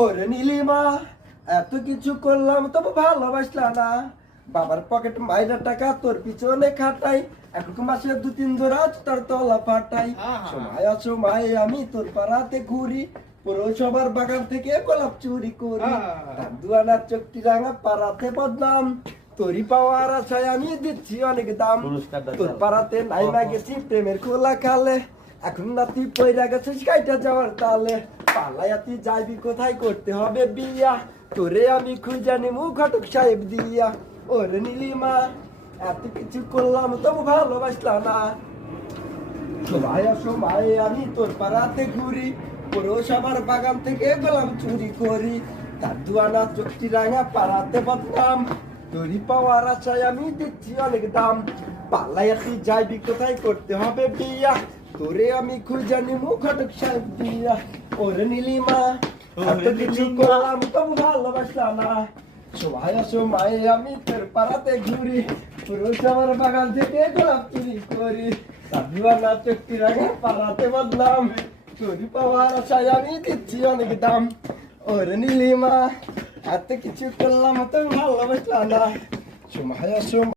ওরে নীলিমা, এত কিছু করলাম তবু ভালোবাসলা না। বাবার পকেট মাইরা টাকা তোর পিছনে খাটাই, এক মাসে 2-3 জোড়া তার তলা ফাটাই। সময় অসময় আমি তোর পাড়াতে ঘুরি, পৌরসভার বাগান থেকে গোলাপ চুরি করি। তার দুয়ানার চোখটি রাঙা পাড়াতে বদনাম, তোরই পাওয়ার আশায় আমি দিচ্ছি অনেক দাম। তোর পাড়াতে নাইমা গেছি প্রেমের খোলা খালে, এখন না তুই পয়রা গেছিস কাইটা যাওয়ার তালে। পালাইয়া তুই যাইবি কোথায়, করতে হবে বিয়া, তোরে আমি খুঁজে নিমু ঘটক সাহেব দিয়া। ওরে নীলিমা, এত কিছু করলাম তবু ভালোবাসলা না। সময় সময় আমি তোর পাড়াতে ঘুরি, পৌরসভার বাগান থেকে গোলাম চুরি করি। তার দুয়ানা চোখটি রাঙা পাড়াতে বদনাম, তোরই পাওয়ার আশায় আমি দিচ্ছি অনেক দাম। পালাইয়া তুই যাইবি কোথায়, করতে হবে বিয়া, তোরে আমি খুঁজে নিমু ঘটক সাহেব দিয়া। ওরে নীলিমা, এত কিছু করলাম তবু ভালোবাসলা না। সময় সময় আমি তোর পাড়াতে ঘুরি, পৌরসভার বাগান থেকে গোলাপ চুরি করি। সাধুয়ানা চোখটি রাঙা পাড়াতে বদলাম, তোরই পাওয়ার আশায় আমি দিচ্ছি অনেক দাম। ওরে নীলিমা, এত কিছু করলাম তবু ভালোবাসলা না। সময় সময়